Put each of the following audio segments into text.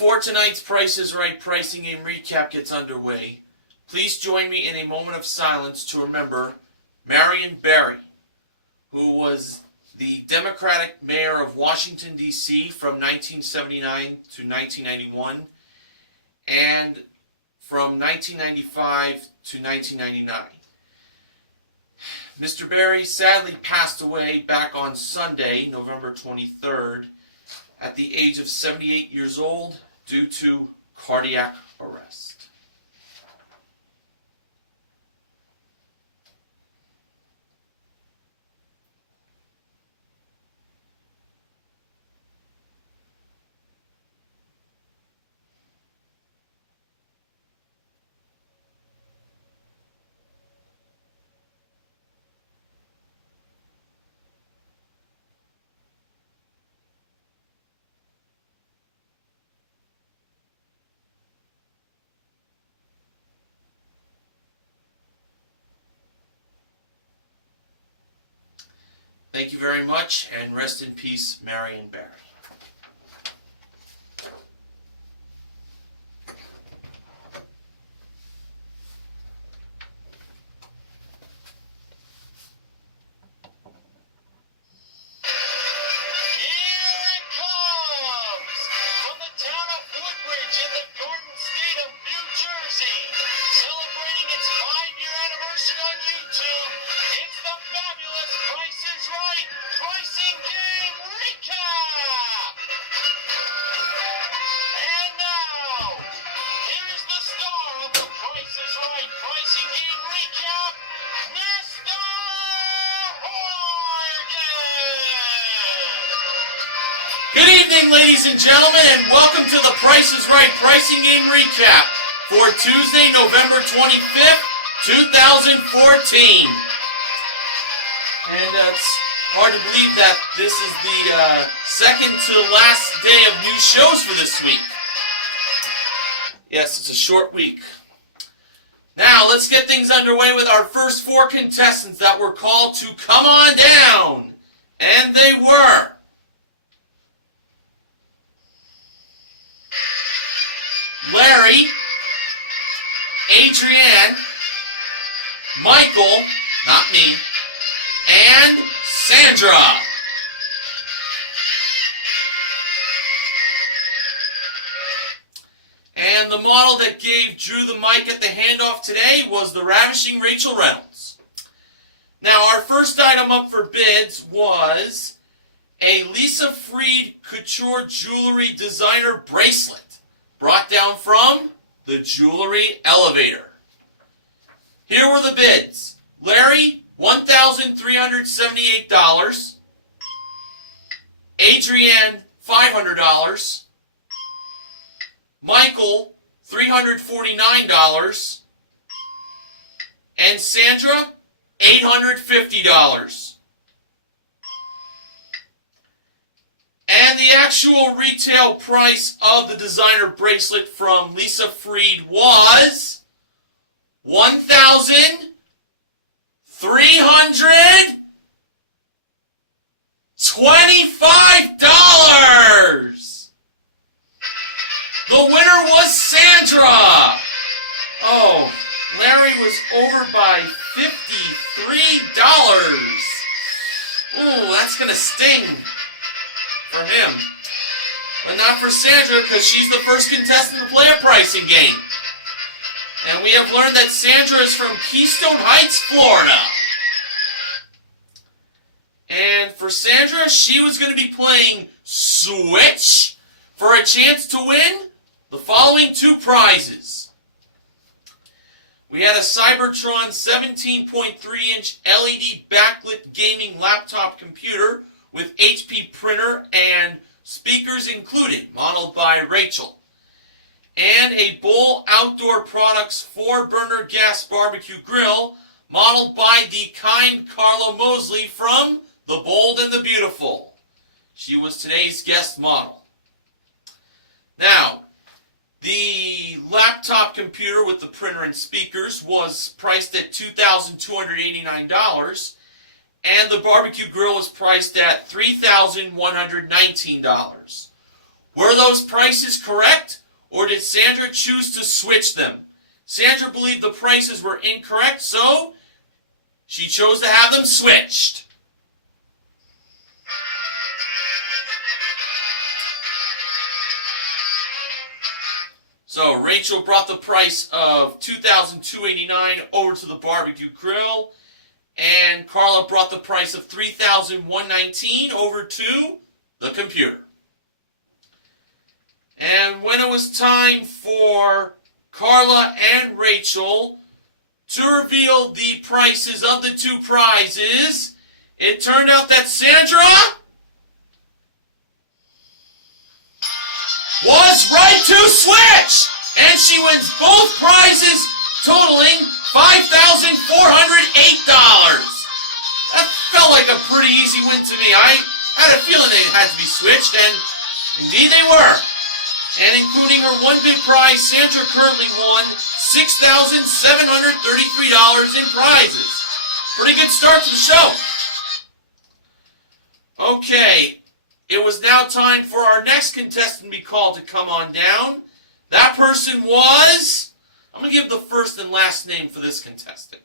Before tonight's Price is Right pricing game recap gets underway, please join me in a moment of silence to remember Marion Barry, who was the Democratic mayor of Washington, D.C. from 1979 to 1991, and from 1995 to 1999. Mr. Barry sadly passed away back on Sunday, November 23rd, at the age of 78 years old due to cardiac arrest. Thank you very much, and rest in peace, Marion Barry. Good evening, ladies and gentlemen, and welcome to the Price is Right pricing game recap for Tuesday, November 25th, 2014. And it's hard to believe that this is the second to last day of new shows for this week. Yes, it's a short week. Now, let's get things underway with our first four contestants that were called to come on down. And they were Larry, Adrienne, Michael, not me, and Sandra. And the model that gave Drew the mic at the handoff today was the ravishing Rachel Reynolds. Now, our first item up for bids was a Lisa Freed Couture Jewelry Designer Bracelet, brought down from the Jewelry Elevator. Here were the bids. Larry, $1,378. Adrienne, $500. Michael, $349. And Sandra, $850. And the actual retail price of the designer bracelet from Lisa Freed was $1,325. The winner was Sandra. Oh, Larry was over by $53. Ooh, that's going to sting for him. But not for Sandra, because she's the first contestant to play a pricing game. And we have learned that Sandra is from Keystone Heights, Florida. And for Sandra, she was going to be playing Switch for a chance to win the following two prizes. We had a Cybertron 17.3-inch LED backlit gaming laptop computer with HP printer and speakers included, modeled by Rachel. And a Bull Outdoor Products 4-burner gas barbecue grill, modeled by the kind Carla Mosley from The Bold and the Beautiful. She was today's guest model. Now, the laptop computer with the printer and speakers was priced at $2,289, and the barbecue grill was priced at $3,119. Were those prices correct, or did Sandra choose to switch them? Sandra believed the prices were incorrect, so she chose to have them switched. So Rachel brought the price of $2,289 over to the barbecue grill, and Carla brought the price of $3,119 over to the computer. And when it was time for Carla and Rachel to reveal the prices of the two prizes, it turned out that Sandra was right to switch! And she wins both prizes, totaling $5,408. That felt like a pretty easy win to me. I had a feeling they had to be switched, and indeed they were. And including her one big prize, Sandra currently won $6,733 in prizes. Pretty good start to the show. Okay, it was now time for our next contestant to be called to come on down. That person was... I'm going to give the first and last name for this contestant.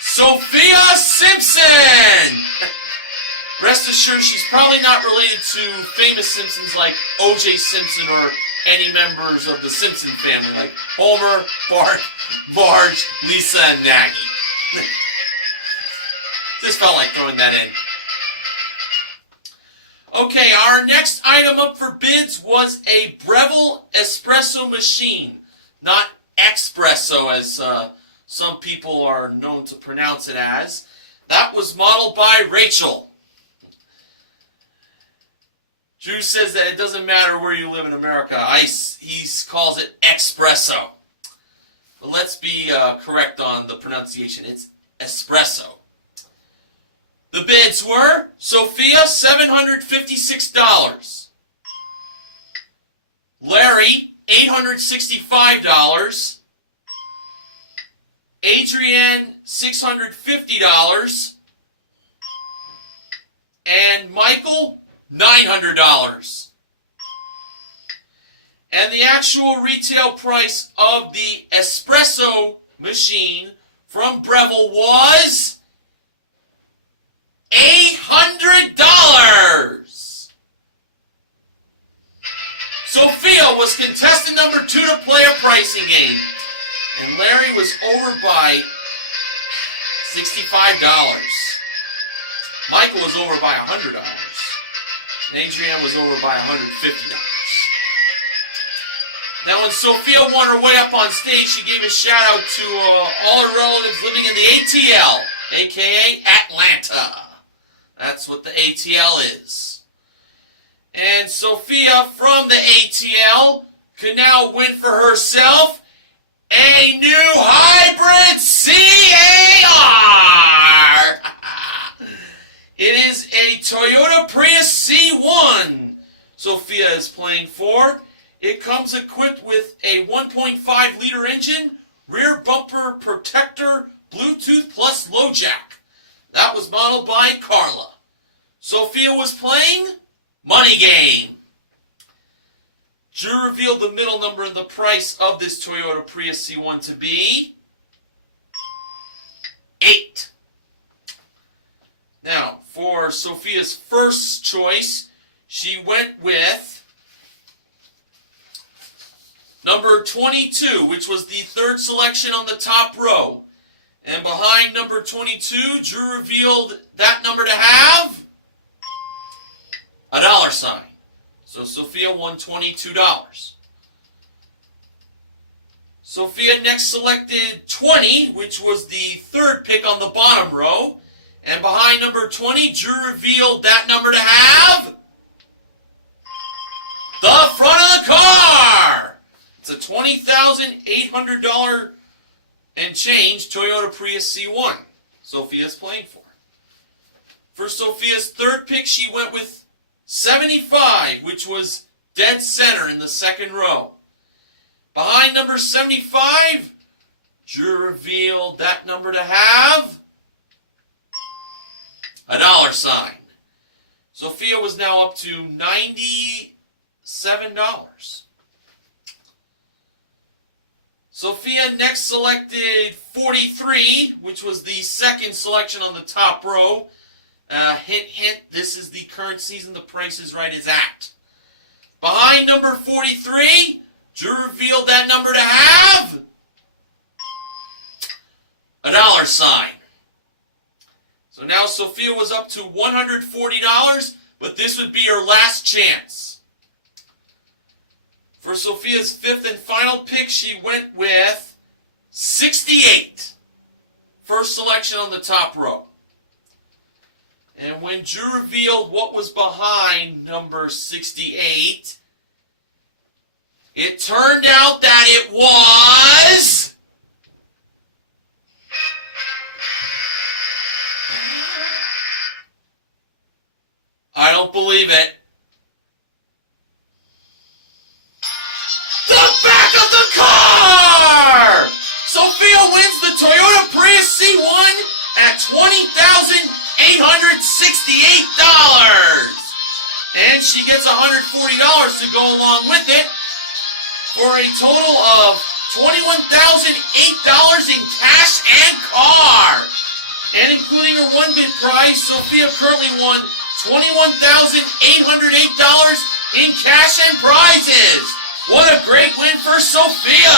Sophia Simpson! Rest assured, she's probably not related to famous Simpsons like O.J. Simpson or any members of the Simpson family, like Homer, Bart, Marge, Lisa, and Maggie. Just felt like throwing that in. Okay, our next item up for bids was a Breville espresso machine. Not espresso, as some people are known to pronounce it as. That was modeled by Rachel. Drew says that it doesn't matter where you live in America. He calls it espresso. But let's be correct on the pronunciation. It's espresso. The bids were Sophia, $756. Larry, $865. Adrienne, $650. And Michael, $900. And the actual retail price of the espresso machine from Breville was $800. Sophia was contestant number 2 to play a pricing game. And Larry was over by $65. Michael was over by $100. And Adrienne was over by $150. Now, when Sophia won her way up on stage, she gave a shout out to all her relatives living in the ATL, aka Atlanta. That's what the ATL is. And Sophia from the ATL can now win for herself a new hybrid CAR. It is a Toyota Prius C1 Sophia is playing for. It comes equipped with a 1.5 liter engine, rear bumper protector, Bluetooth plus low jack. That was modeled by Carla. Sophia was playing Money Game. Drew revealed the middle number and the price of this Toyota Prius C1 to be $8. Now, for Sophia's first choice, she went with number 22, which was the third selection on the top row. And behind number 22, Drew revealed that number to have a $. So Sophia won $22. Sophia next selected 20, which was the third pick on the bottom row. And behind number 20, Drew revealed that number to have the front of the car. It's a $20,800 and change Toyota Prius C1 Sophia's playing for. For Sophia's third pick, she went with 75, which was dead center in the second row. Behind number 75, Drew revealed that number to have a $. Sophia was now up to $97. Sophia next selected 43, which was the second selection on the top row. Hint, hint, this is the current season The Price is Right is at. Behind number 43, Drew revealed that number to have a dollar sign. So now Sophia was up to $140, but this would be her last chance. For Sophia's fifth and final pick, she went with 68. First selection on the top row. And when Drew revealed what was behind number 68, it turned out that it was I don't believe it. The back of the car! Sophia wins the Toyota Prius C1 at $20,868. And she gets $140 to go along with it for a total of $21,008 in cash and car. And including her one bid prize, Sophia currently won $21,808 in cash and prizes. What a great win for Sophia!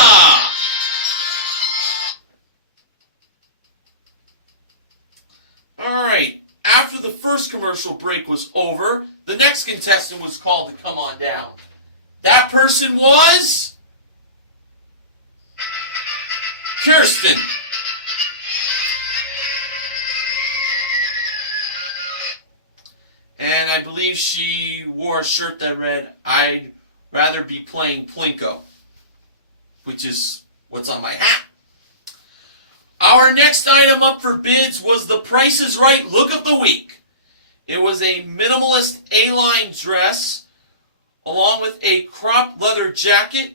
Alright, after the first commercial break was over, the next contestant was called to come on down. That person was Kirsten. And I believe she wore a shirt that read, "I'd rather be playing Plinko," which is what's on my hat. Our next item up for bids was the Price is Right Look of the Week. It was a minimalist A-line dress, along with a cropped leather jacket,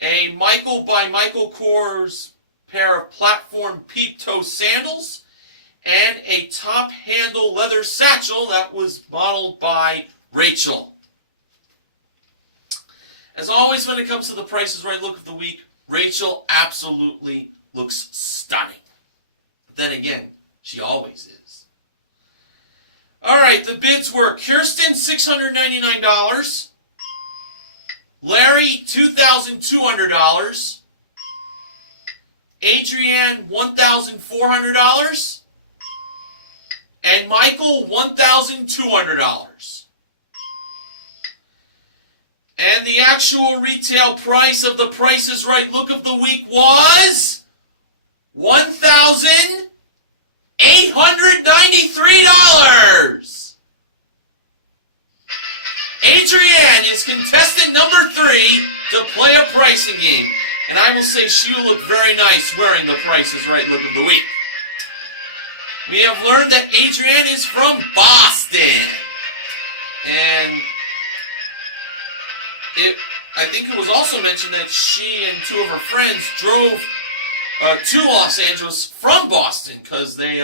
a Michael by Michael Kors pair of platform peep-toe sandals, and a top-handle leather satchel that was modeled by Rachel. As always, when it comes to the Price is Right Look of the Week, Rachel absolutely looks stunning. But then again, she always is. Alright, the bids were Kirsten, $699, Larry, $2,200, Adrienne, $1,400, and Michael, $1,200. And the actual retail price of the Price is Right Look of the Week was $1,893. Adrienne is contestant number 3 to play a pricing game. And I will say she will look very nice wearing the Price is Right Look of the Week. We have learned that Adrienne is from Boston. And I think it was also mentioned that she and 2 of her friends drove to Los Angeles from Boston because they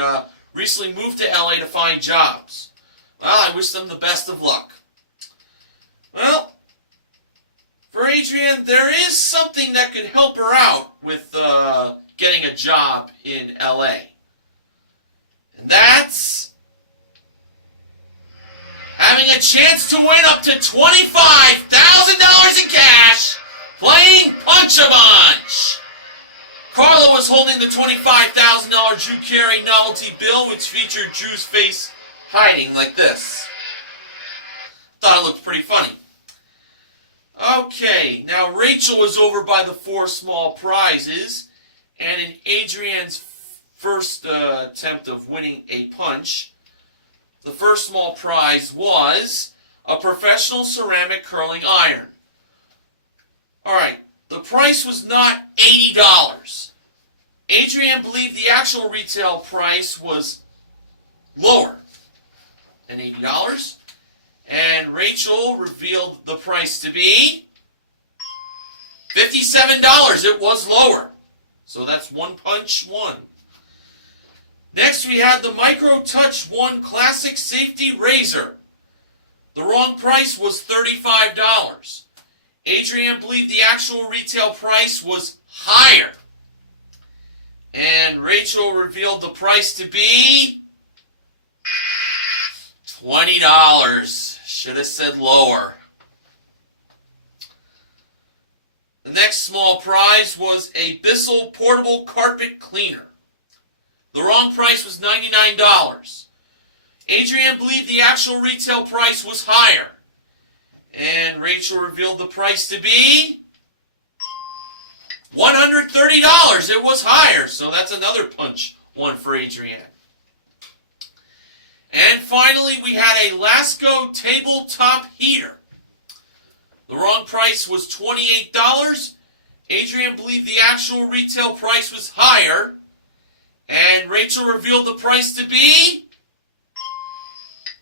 recently moved to LA to find jobs. Well, I wish them the best of luck. Well, for Adrienne, there is something that could help her out with getting a job in LA. And that's having a chance to win up to $25,000 in cash playing Punch-A-Bunch. Carla was holding the $25,000 Drew Carey novelty bill, which featured Drew's face hiding like this. Thought it looked pretty funny. Okay, now Rachel was over by the 4 small prizes, and in Adrienne's first attempt of winning a punch, the first small prize was a professional ceramic curling iron. Alright, the price was not $80. Adrienne believed the actual retail price was lower than $80. And Rachel revealed the price to be $57. It was lower. So that's one punch, one. Next we had the Micro Touch 1 Classic Safety Razor. The wrong price was $35. Adrienne believed the actual retail price was higher. And Rachel revealed the price to be $20. Should have said lower. The next small prize was a Bissell portable carpet cleaner. The wrong price was $99. Adrienne believed the actual retail price was higher. And Rachel revealed the price to be $130. It was higher, so that's another punch one for Adrienne. And finally, we had a Lasco tabletop heater. The wrong price was $28. Adrienne believed the actual retail price was higher. And Rachel revealed the price to be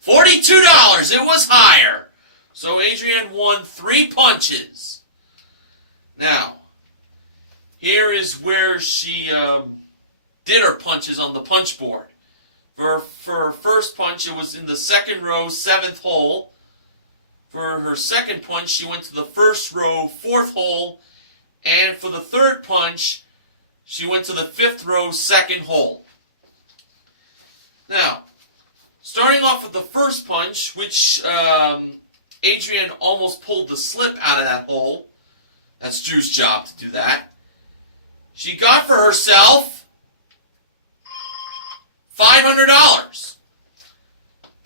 $42. It was higher. So Adrienne won 3 punches. Now, here is where she did her punches on the punch board. For her first punch, it was in the second row, 7th hole. For her second punch, she went to the first row, 4th hole. And for the third punch, she went to the 5th row, 2nd hole. Now, starting off with the first punch, which Adrienne almost pulled the slip out of that hole. That's Drew's job to do that. She got for herself $500.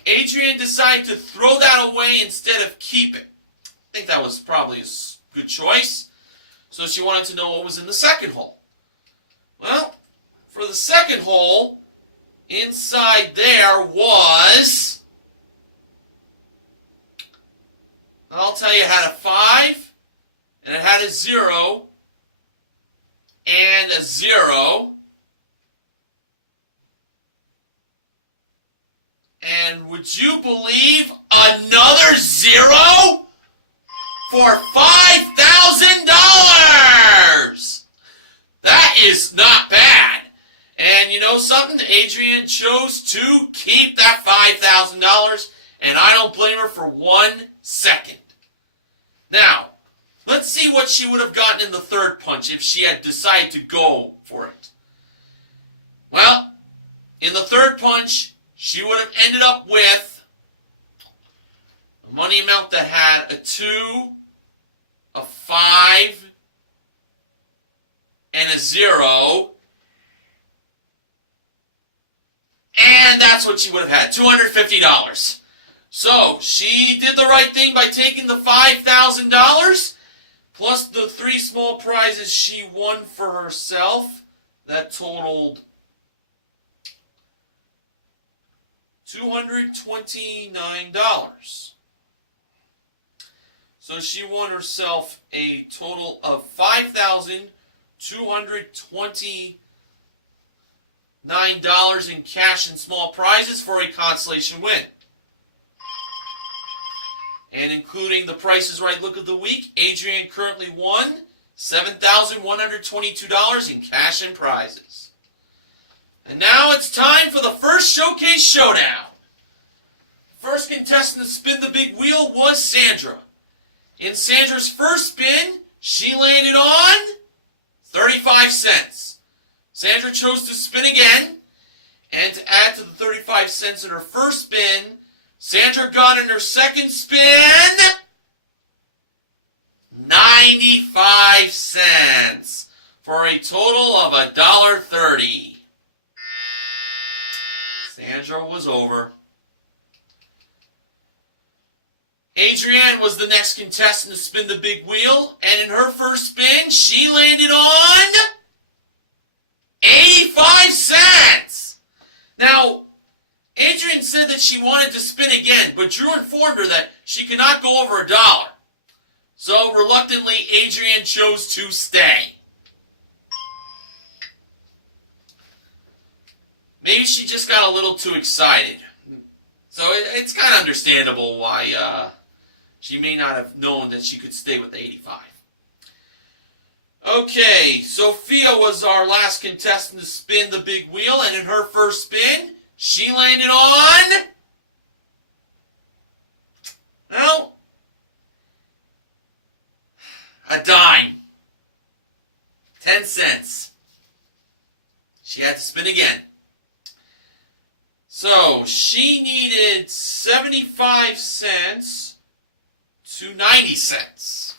Adrienne decided to throw that away instead of keep it. I think that was probably a good choice. So she wanted to know what was in the second hole. Well, for the second hole, inside there was, I'll tell you, it had a 5, and it had a 0, and a 0, and would you believe another 0 for $5,000? That is not bad. And you know something? Adrienne chose to keep that $5,000, and I don't blame her for 1 second. Now, let's see what she would have gotten in the third punch if she had decided to go for it. Well, in the third punch, she would have ended up with a money amount that had a 2, a 5, and a 0. And that's what she would have had, $250. So, she did the right thing by taking the $5,000, plus the 3 small prizes she won for herself. That totaled $229. So she won herself a total of $5,229 in cash and small prizes for a consolation win. And including the Price is Right Look of the Week, Adrienne currently won $7,122 in cash and prizes. And now it's time for the first Showcase Showdown. First contestant to spin the big wheel was Sandra. In Sandra's first spin, she landed on 35 cents. Sandra chose to spin again, and to add to the 35 cents in her first spin, Sandra got in her second spin 95 cents for a total of $1.30. Sandra was over. Adrienne was the next contestant to spin the big wheel, and in her first spin, she landed on 85 cents. Now, Adrienne said that she wanted to spin again, but Drew informed her that she could not go over $1. So, reluctantly, Adrienne chose to stay. Maybe she just got a little too excited. So, it's kind of understandable why she may not have known that she could stay with the 85. Okay, Sophia was our last contestant to spin the big wheel, and in her first spin, she landed on a dime. 10 cents. She had to spin again. So she needed 75 cents to 90 cents.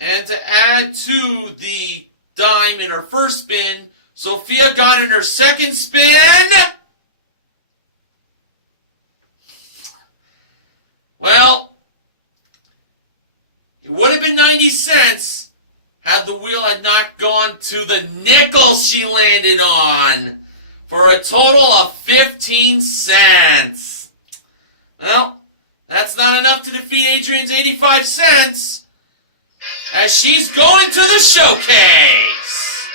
And to add to the dime in her first spin, Sophia got in her second spin. Well, it would have been 90 cents had the wheel had not gone to the nickel she landed on, for a total of 15 cents. Well, that's not enough to defeat Adrian's 85 cents, as she's going to the showcase.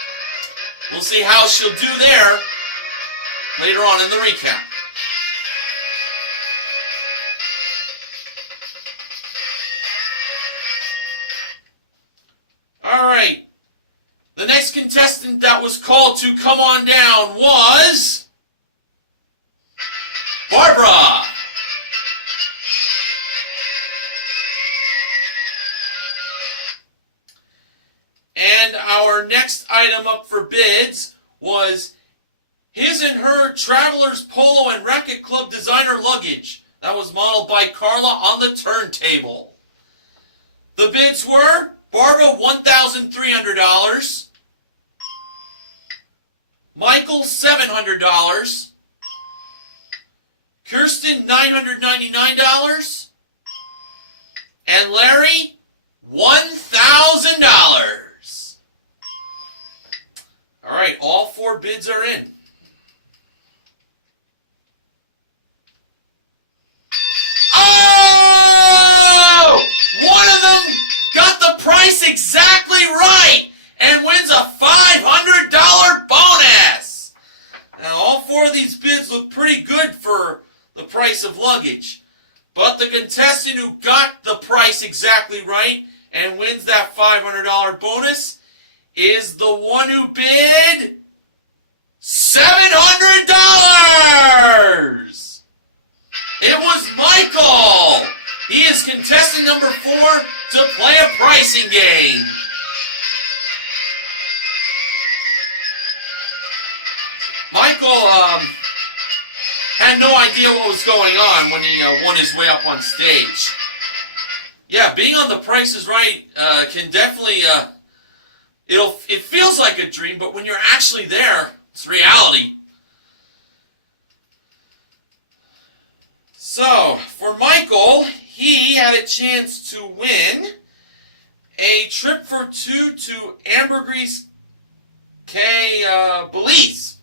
We'll see how she'll do there later on in the recap. Alright, the next contestant that was called to come on down was Barbara. And our next item up for bids was his and her Travelers Polo and Racket Club designer luggage. That was modeled by Carla on the turntable. The bids were Barbara, $1,300. Michael, $700. Kirsten, $999. And Larry, $1,000. All right, all four bids are in. Oh! One of them got the price exactly right and wins a $500 bonus. Now, all four of these bids look pretty good for the price of luggage. But the contestant who got the price exactly right and wins that $500 bonus is the one who bid $700. It was Michael. He is contestant number 4 to play a pricing game. Michael had no idea what was going on when he won his way up on stage. Yeah, being on The Price is Right can definitely, it feels like a dream, but when you're actually there, it's reality. So, for Michael, he had a chance to win a trip for 2 to Ambergris Cay, Belize.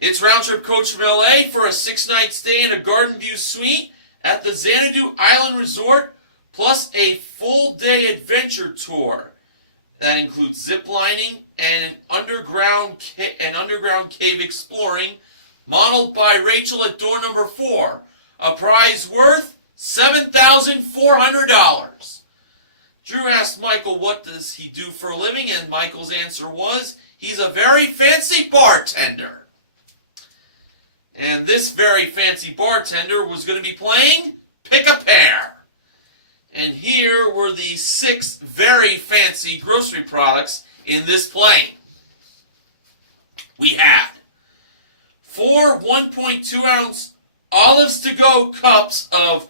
It's round-trip coach from LA for a 6-night stay in a Garden View suite at the Xanadu Island Resort, plus a full-day adventure tour. That includes zip lining and an underground cave exploring, modeled by Rachel at door number 4. A prize worth $7,400. Drew asked Michael what does he do for a living, and Michael's answer was, he's a very fancy bartender. And this very fancy bartender was going to be playing Pick a Pair. And here were the 6 very fancy grocery products in this plane. We had 4 1.2-ounce Olives to Go cups of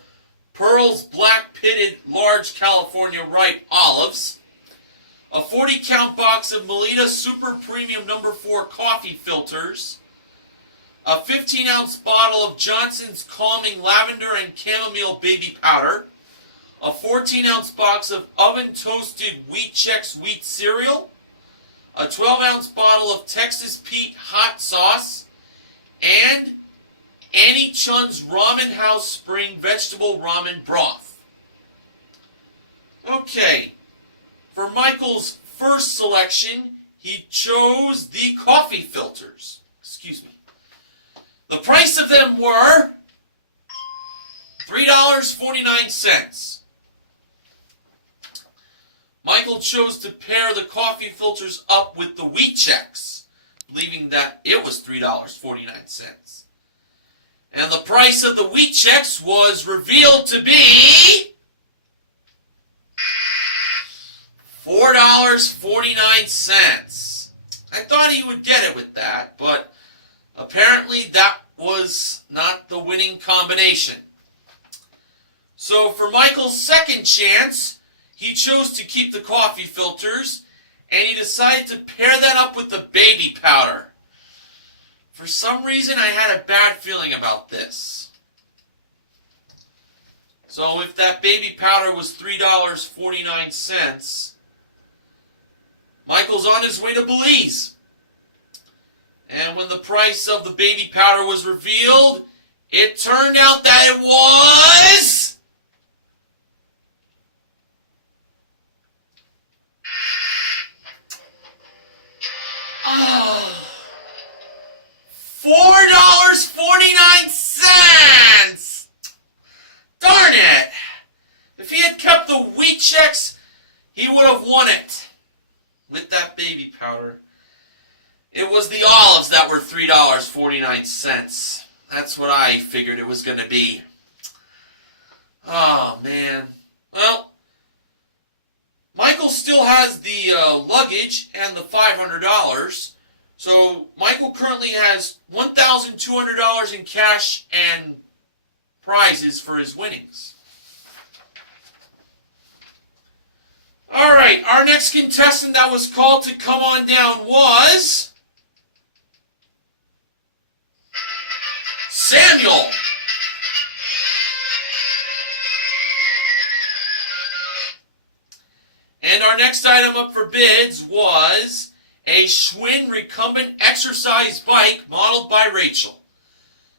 Pearl's Black Pitted Large California Ripe Olives, a 40-count box of Melita Super Premium No. 4 coffee filters, a 15-ounce bottle of Johnson's Calming Lavender and Chamomile Baby Powder, a 14-ounce box of oven-toasted Wheat Chex wheat cereal, a 12-ounce bottle of Texas Pete hot sauce, and Annie Chun's Ramen House Spring Vegetable Ramen Broth. Okay, for Michael's first selection, he chose the coffee filters. Excuse me. The price of them were $3.49. Michael chose to pair the coffee filters up with the Wheat Chex, believing that it was $3.49. And the price of the Wheat Chex was revealed to be $4.49. I thought he would get it with that, but apparently that was not the winning combination. So for Michael's second chance, he chose to keep the coffee filters, and he decided to pair that up with the baby powder. For some reason, I had a bad feeling about this. So if that baby powder was $3.49, Michael's on his way to Belize. And when the price of the baby powder was revealed, it turned out that it was $4.49. Darn it! If he had kept the wheat checks, he would have won it with that baby powder. It was the olives that were $3.49. That's what I figured it was going to be. Oh, man. Well, Michael still has the luggage and the $500. So Michael currently has $1,200 in cash and prizes for his winnings. All right, our next contestant that was called to come on down was Samuel. And our next item up for bids was a Schwinn recumbent exercise bike modeled by Rachel.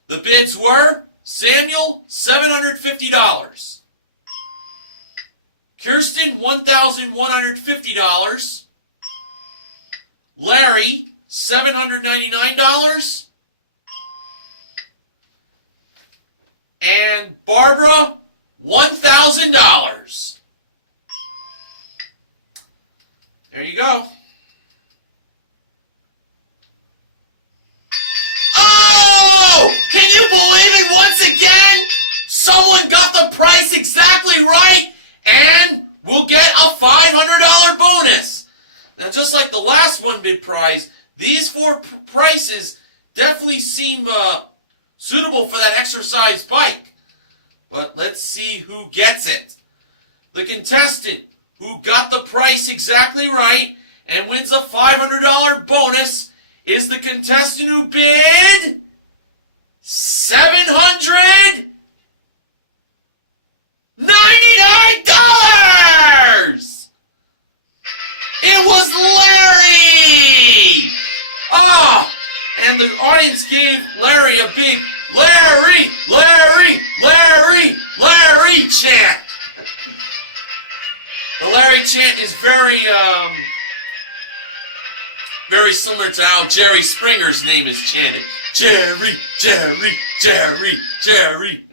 The bids were Samuel, $750. Kirsten, $1,150. Larry, $799. And Barbara, $1,000. There you go. Oh! Can you believe it once again? Someone got the price exactly right and we'll get a $500 bonus. Now, just like the last one bid prize, these four prices definitely seem suitable for that exercise bike. But let's see who gets it. The contestant who got the price exactly right and wins a $500 bonus is the contestant who bid $799. It was Larry! Ah! And the audience gave Larry a big Larry, Larry, Larry, Larry chant. The Larry chant is very similar to how Jerry Springer's name is chanted. Jerry, Jerry, Jerry, Jerry.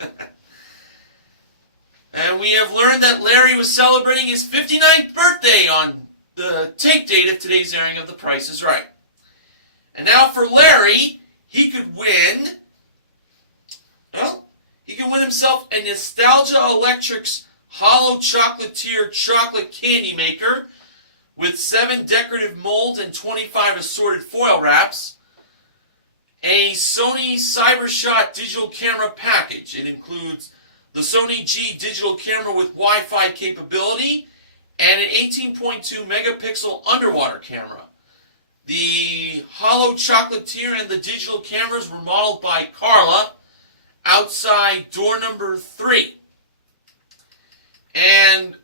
And we have learned that Larry was celebrating his 59th birthday on the tape date of today's airing of The Price is Right. And now for Larry, he could win himself a Nostalgia Electrics Hollow Chocolatier chocolate candy maker with 7 decorative molds and 25 assorted foil wraps. A Sony CyberShot digital camera package. It includes the Sony G digital camera with Wi-Fi capability and an 18.2 megapixel underwater camera. The Hollow Chocolatier and the digital cameras were modeled by Carla outside door number 3. And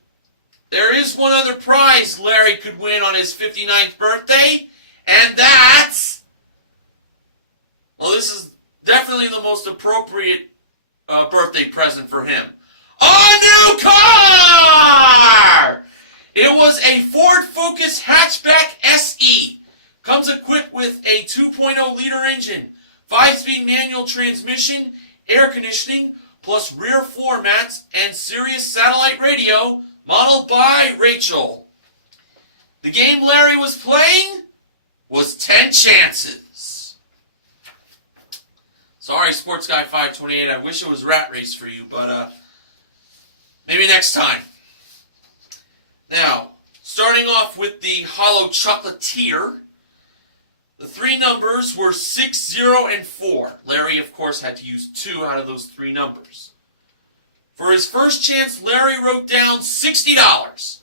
there is one other prize Larry could win on his 59th birthday, and that's, well, this is definitely the most appropriate birthday present for him. A new car! It was a Ford Focus Hatchback SE. Comes equipped with a 2.0 liter engine, 5-speed manual transmission, air conditioning, plus rear floor mats and Sirius satellite radio, modeled by Rachel. The game Larry was playing was 10 Chances. Sorry, Sports Guy 528, I wish it was Rat Race for you, but maybe next time. Now, Starting off with the hollow chocolatier. The three numbers were 6, 0, and 4. Larry, of course, had to use 2 out of those 3 numbers. For his first chance, Larry wrote down $60.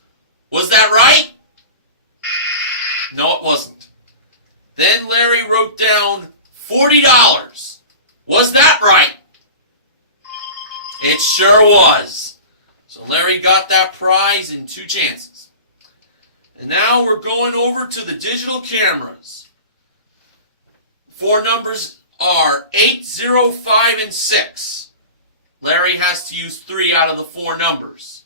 Was that right? No, it wasn't. Then Larry wrote down $40. Was that right? It sure was. So Larry got that prize in 2 chances. And now we're going over to the digital cameras. 4 numbers are 8, 0, 5, and 6. Larry has to use 3 out of the 4 numbers.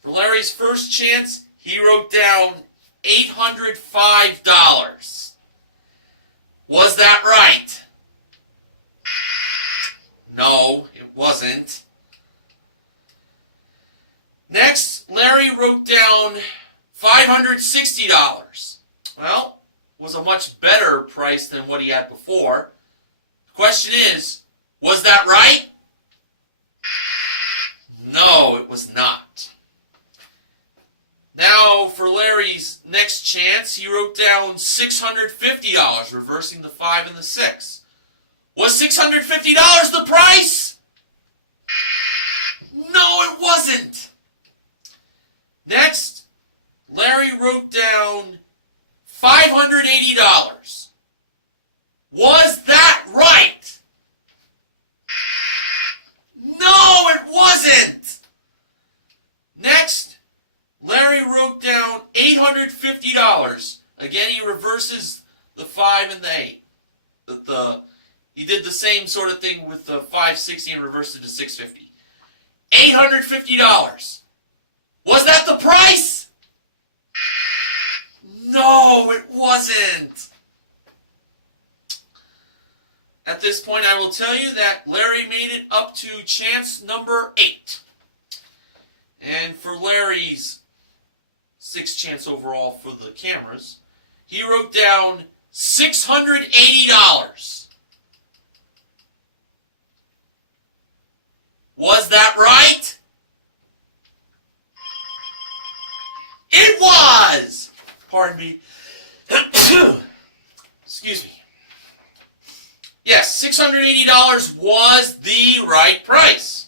For Larry's first chance, he wrote down $805. Was that right? No, it wasn't. Next, Larry wrote down $560. Well, was a much better price than what he had before. The question is, was that right? No, it was not. Now, for Larry's next chance, he wrote down $650, reversing the 5 and the 6. Was $650 the price? No, it wasn't. Next, Larry wrote down $580. Was that right? No, it wasn't. Next, Larry wrote down $850. Again, he reverses the 5 and the 8. He did the same sort of thing with the 560 and reversed it to 650. $850. Was that the price? No, it wasn't. At this point, I will tell you that Larry made it up to chance number 8. And for Larry's 6th chance overall for the cameras, he wrote down $680. Was that right? It was! Pardon me. Excuse me. Yes, $680 was the right price.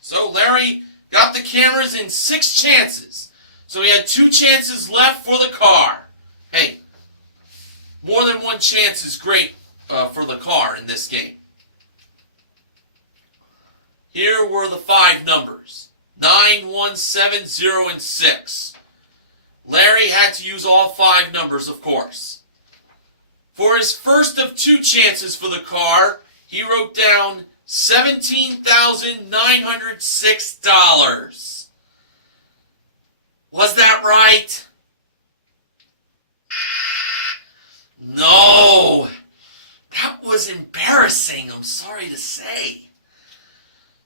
So Larry got the cameras in 6 chances. So he had 2 chances left for the car. Hey, more than 1 chance is great for the car in this game. Here were the 5 numbers. 9, 1, 7, 0, and 6. Larry had to use all 5 numbers, of course. For his first of 2 chances for the car, he wrote down $17,906. Was that right? No. That was embarrassing, I'm sorry to say.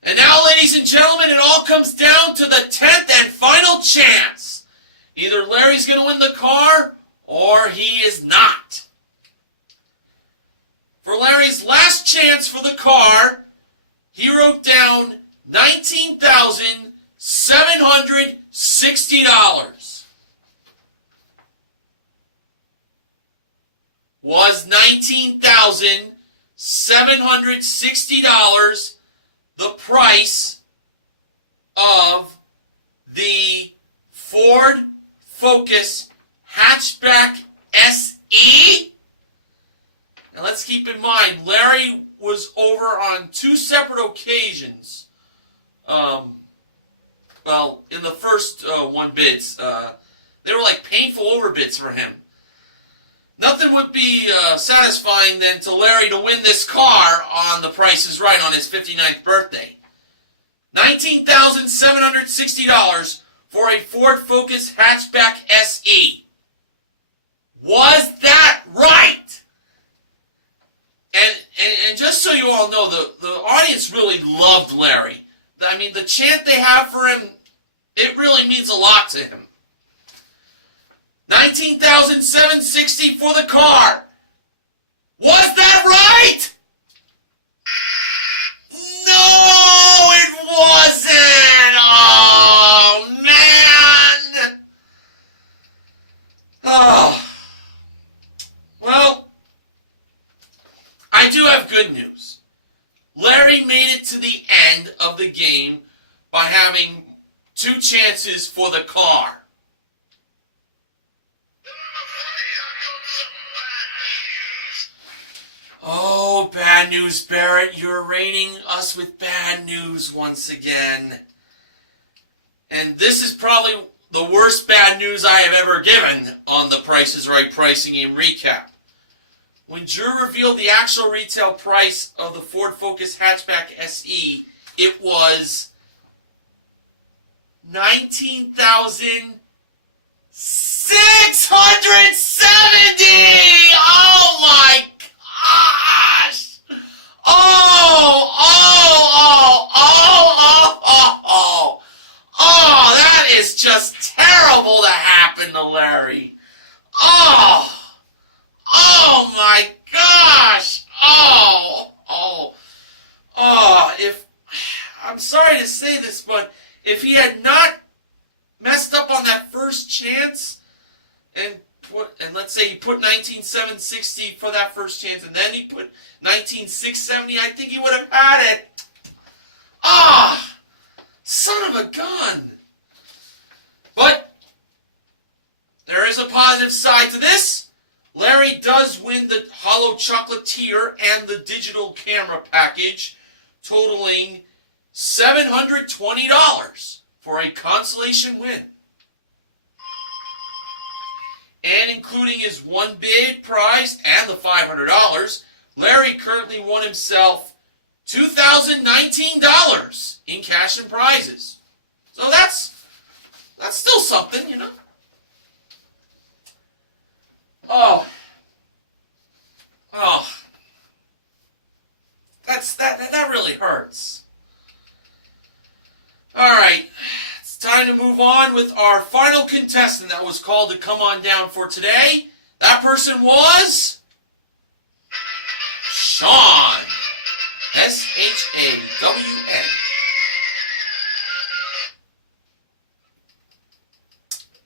And now, ladies and gentlemen, it all comes down to the 10th and final chance. Either Larry's going to win the car, or he is not. For Larry's last chance for the car, he wrote down $19,760. Was $19,760 the price of the Ford Focus Hatchback SE? Now let's keep in mind, Larry was over on 2 separate occasions. Well, in the first 1 bids, they were like painful overbids for him. Nothing would be satisfying than to Larry to win this car on The Price is Right on his 59th birthday. $19,760 for a Ford Focus Hatchback SE. Was that right? And just so you all know, the audience really loved Larry. I mean, the chant they have for him, it really means a lot to him. $19,760 for the car. Was that right? No, it wasn't. Oh, man. the game by having 2 chances for the car. Oh, bad news, Barrett. You're rating us with bad news once again. And this is probably the worst bad news I have ever given on the Price is Right Pricing Game Recap. When Drew revealed the actual retail price of the Ford Focus Hatchback SE, it was $19,670! Oh my gosh! Oh, that is just terrible to happen to Larry. Oh my gosh! If I'm sorry to say this, but if he had not messed up on that first chance and let's say he put 19,760 for that first chance and then he put 19,670, I think he would have had it. Son of a gun. But there is a positive side to this. Larry does win the Hollow Chocolatier and the digital camera package, totaling $720 for a consolation win. And including his one bid prize and the $500, Larry currently won himself $2,019 in cash and prizes. So that's still something, you know. That really hurts. All right, it's time to move on with our final contestant that was called to come on down for today. That person was Sean. S-H-A-W-N.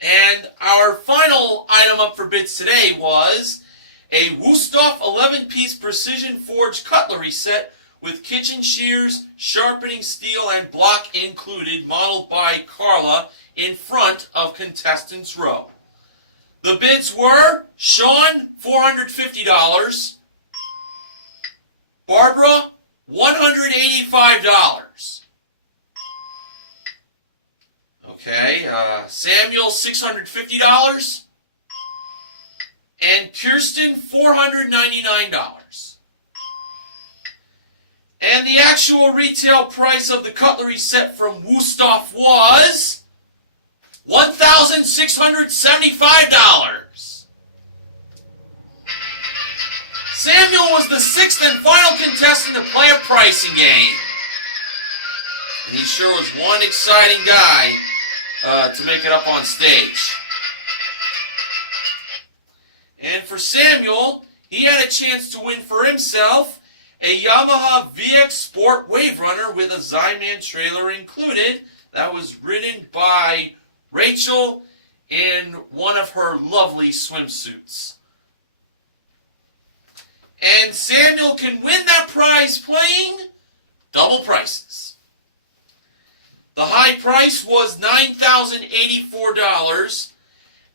And our final item up for bids today was a Wusthof 11-piece precision forged cutlery set with kitchen shears, sharpening steel, and block included, modeled by Carla in front of contestants' row. The bids were Sean, $450, Barbara, $185. Okay, Samuel, $650, and Kirsten, $499. And the actual retail price of the cutlery set from Wusthof was $1,675. Samuel was the 6th and final contestant to play a pricing game. And he sure was one exciting guy to make it up on stage. And for Samuel, he had a chance to win for himself a Yamaha VX Sport Wave Runner with a Zyman trailer included that was ridden by Rachel in one of her lovely swimsuits. And Samuel can win that prize playing double prices. The high price was $9,084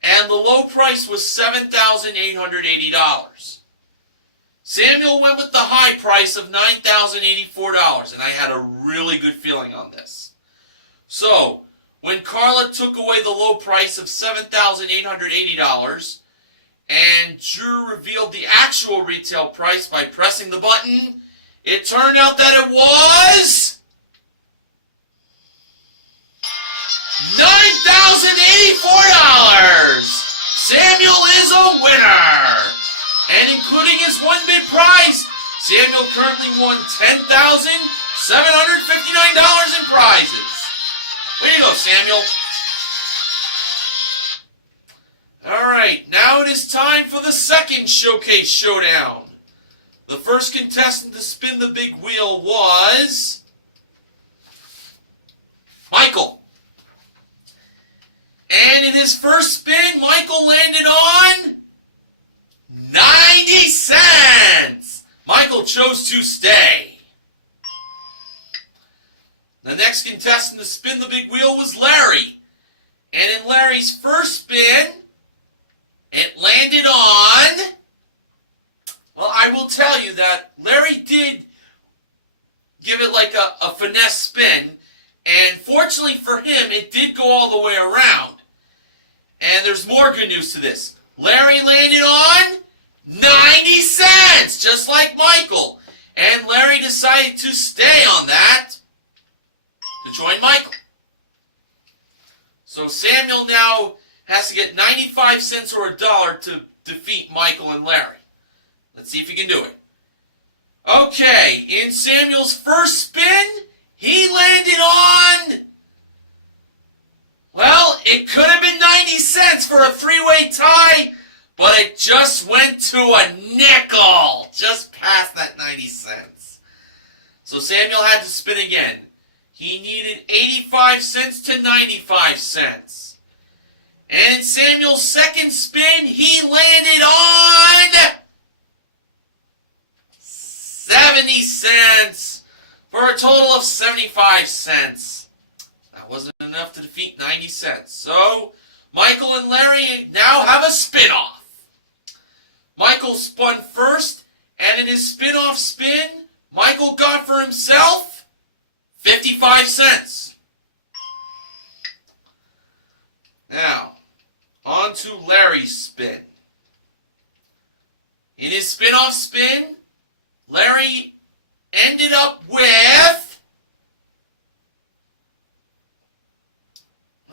and the low price was $7,880. Samuel went with the high price of $9,084, and I had a really good feeling on this. So, when Carla took away the low price of $7,880, and Drew revealed the actual retail price by pressing the button, it turned out that it was $9,084! Samuel is a winner! And including his one bid prize, Samuel currently won $10,759 in prizes. Way to go, Samuel. Alright, now it is time for the second showcase showdown. The first contestant to spin the big wheel was Michael. And in his first spin, Michael landed on 90 cents! Michael chose to stay. The next contestant to spin the big wheel was Larry. And in Larry's first spin, it landed on... Well, I will tell you that Larry did give it like a finesse spin. And fortunately for him, it did go all the way around. And there's more good news to this. Larry landed on 90 cents, just like Michael. And Larry decided to stay on that to join Michael. So Samuel now has to get 95 cents or $1 to defeat Michael and Larry. Let's see if he can do it. Okay, in Samuel's first spin, he landed on... Well, it could have been 90 cents for a three-way tie, but it just went to a nickel, just past that 90 cents. So Samuel had to spin again. He needed 85 cents to 95 cents. And in Samuel's second spin, he landed on 70 cents for a total of 75 cents. That wasn't enough to defeat 90 cents. So Michael and Larry now have a spin-off. Michael spun first, and in his spin-off spin, Michael got for himself 55 cents. Now, on to Larry's spin. In his spin-off spin, Larry ended up with,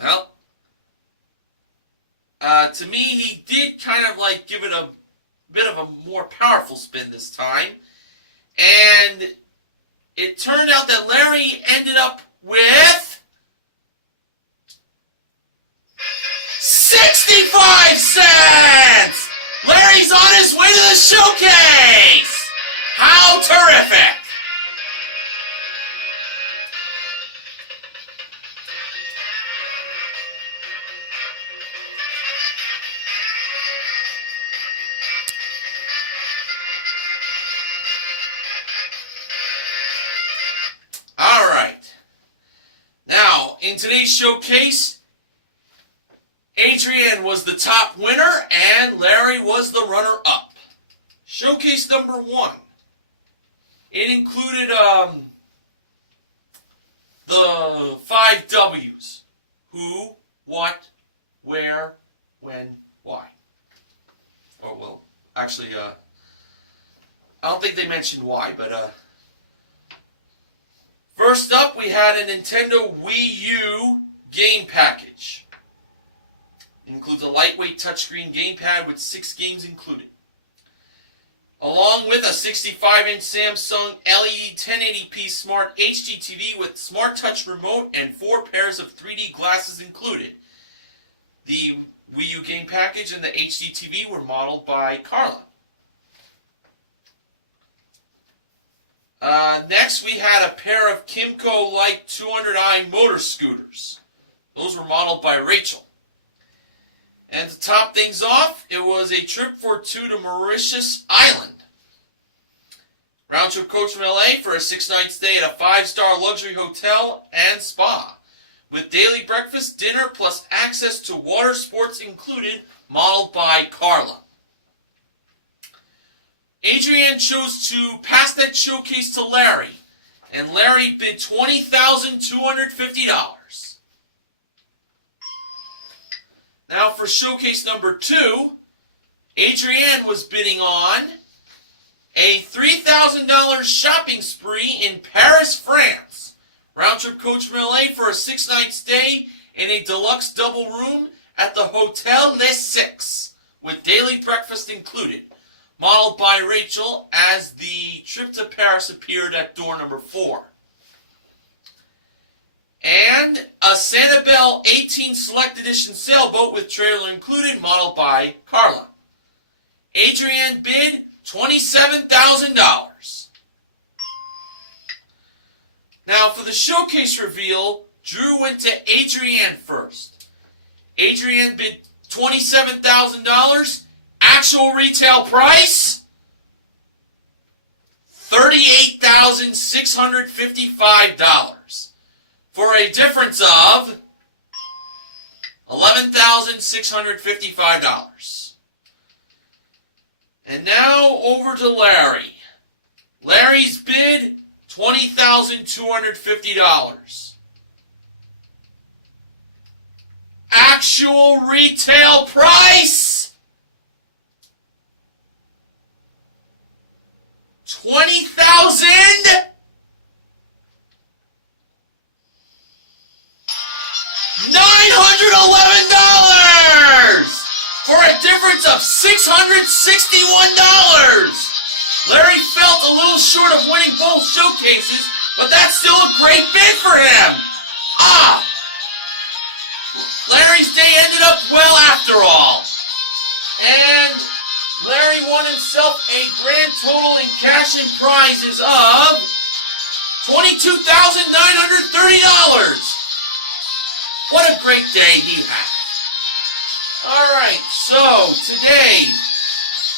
well, to me, he did kind of like give it a bit of a more powerful spin this time. And it turned out that Larry ended up with 65 cents! Larry's on his way to the showcase! How terrific! Alright. Now, in today's showcase, Adrian was the top winner and Larry was the runner-up. Showcase number 1. It included the 5 W's. Who, what, where, when, why. Oh, well, actually, I don't think they mentioned why, but, first up, we had a Nintendo Wii U game package. It includes a lightweight touchscreen gamepad with 6 games included, along with a 65-inch Samsung LED 1080p Smart HD TV with Smart Touch remote and 4 pairs of 3D glasses included. The Wii U game package and the HD TV were modeled by Carla. Next, we had a pair of Kimco Like 200i motor scooters. Those were modeled by Rachel. And to top things off, it was a trip for 2 to Mauritius Island. Round trip coach from LA for a 6-night stay at a 5-star luxury hotel and spa, with daily breakfast, dinner, plus access to water sports included, modeled by Carla. Adrian chose to pass that showcase to Larry, and Larry bid $20,250. Now for showcase number 2, Adrian was bidding on a $3,000 shopping spree in Paris, France. Round trip coach from LA for a 6-night stay in a deluxe double room at the Hotel Les Six, with daily breakfast included, modeled by Rachel, as the trip to Paris appeared at door number 4. And a Sanibel 18 Select Edition sailboat with trailer included, modeled by Carla. Adrian bid $27,000. Now for the showcase reveal, Drew went to Adrian first. Adrian bid $27,000. Actual retail price, $38,655. for a difference of $11,655. And now over to Larry. Larry's bid, $20,250. Actual retail price, $20,911. For a difference of $661. Larry felt a little short of winning both showcases, but that's still a great bid for him. Larry's day ended up well after all. And Larry won himself a grand total in cash and prizes of $22,930. What a great day he had. Alright, so today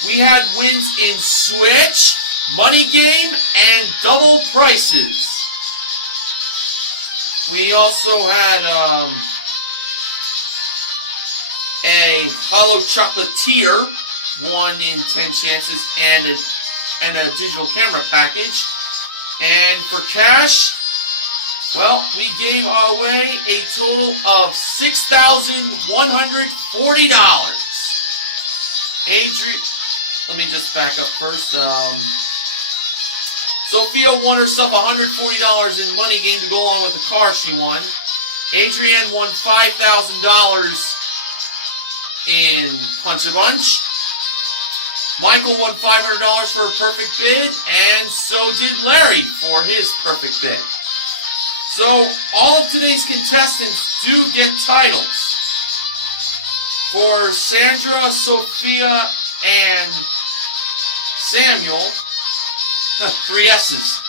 we had wins in Switch, Money Game, and Double Prices. We also had a Hollow Chocolatier, 1 in 10 chances, and a digital camera package. And for cash, well, we gave away a total of $6,140. Let me just back up first. Sophia won herself $140 in Money Game to go along with the car she won. Adrienne won $5,000 in Punch a Bunch. Michael won $500 for a perfect bid, and so did Larry for his perfect bid. So all of today's contestants do get titles. For Sandra, Sophia, and Samuel, 3 S's.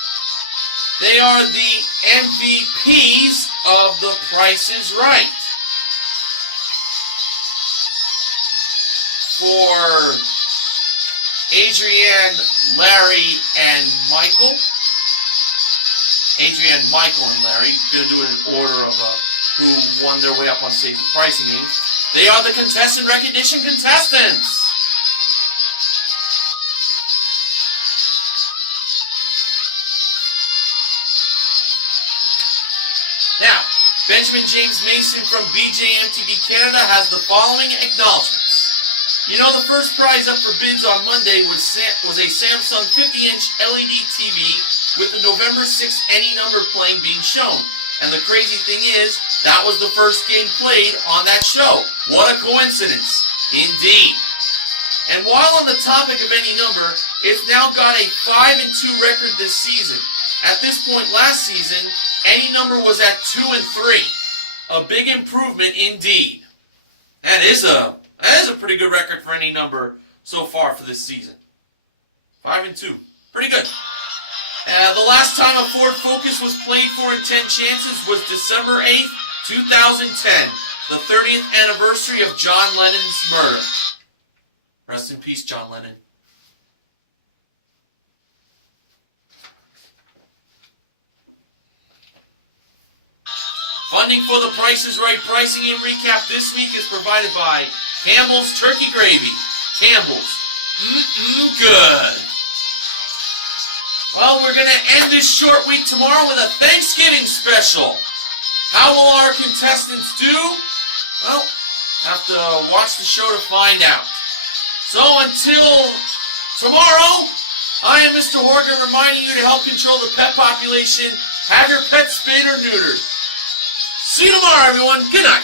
They are the MVPs of The Price is Right. For Adrienne, Larry, and Michael. Adrienne, Michael, and Larry. We're going to do it in order of who won their way up on stage with pricing games. They are the contestant recognition contestants. Now, Benjamin James Mason from BJMTV Canada has the following acknowledgments. You know, the first prize up for bids on Monday was a Samsung 50-inch LED TV with the November 6th Any Number playing being shown. And the crazy thing is, that was the first game played on that show. What a coincidence. Indeed. And while on the topic of Any Number, it's now got a 5-2 record this season. At this point last season, Any Number was at 2-3. A big improvement indeed. That is a pretty good record for Any Number so far for this season. 5-2. Pretty good. The last time a Ford Focus was played for in 10 chances was December 8th, 2010. The 30th anniversary of John Lennon's murder. Rest in peace, John Lennon. Funding for The Price is Right pricing and recap this week is provided by Campbell's Turkey Gravy. Campbell's. Good. Well, we're going to end this short week tomorrow with a Thanksgiving special. How will our contestants do? Well, have to watch the show to find out. So until tomorrow, I am Mr. Horgan reminding you to help control the pet population. Have your pet spayed or neutered. See you tomorrow, everyone. Good night.